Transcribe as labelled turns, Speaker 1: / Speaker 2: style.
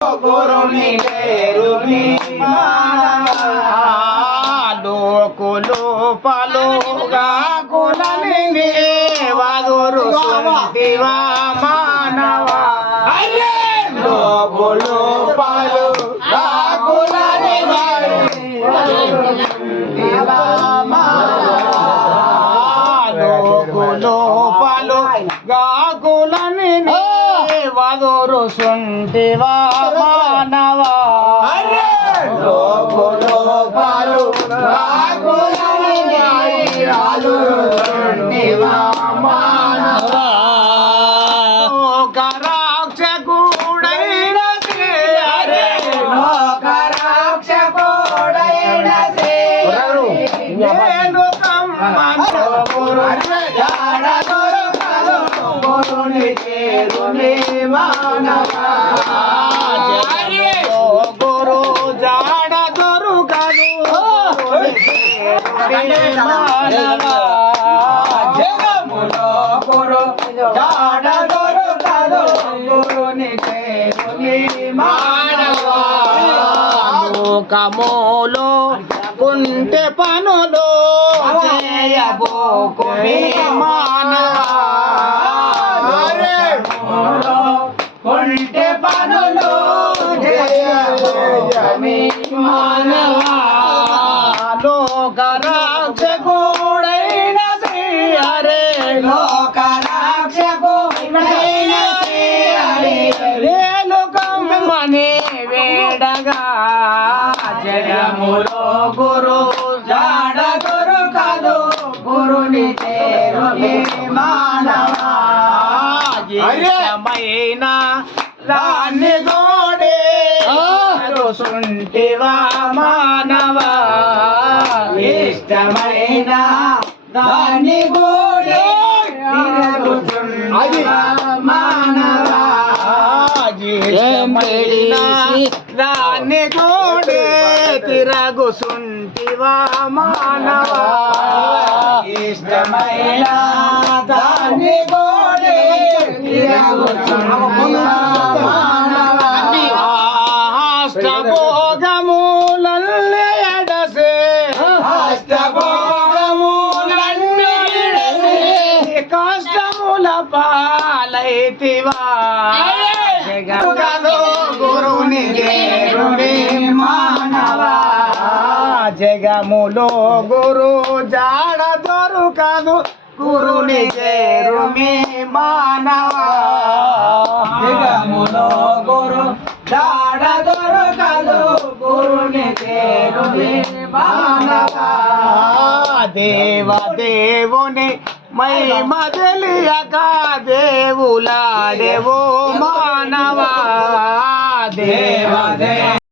Speaker 1: గురుని పేరు మీ లోకులు పలుగా కులని వదురు సుంటివా మానవ. లోకులు పలుగా కులని లోకులు పలుగా కులని వదురు సుంటివా గురు జాడ దొరుకదు జగములో గురు జాడ దొరుకదు గురుని చేరుని మానవా. లోకములో కుంటే పనులు చేయబోకుని మానవా కొంటే పనులు చేయబోకుని మానవా లోక రాక్షకుడైన శ్రీ హరే లోక రాక్షకుడైన శ్రీ హరే రేణుకమ్మని వేడగా చేరుని మానవా ఇష్టమైన దాన్ని గోడే సుంటివా మానవా ఇష్టమైన దాన్ని గోడే మానవా దాన్ని గోడే తిరగుసుంటివా మానవా ఇష్టమైన కష్టముల పాలైతివా జగదు గురుని చేరుని మానవా? జగములో గురు జాడ దొరుకదు గురుని చేరుమి మానవా? జగములో గురు జాడ దొరకదు గురుని చేరుని మానవా? దేవ దేవుని మహిమ తెలియక దేవులాడేవో.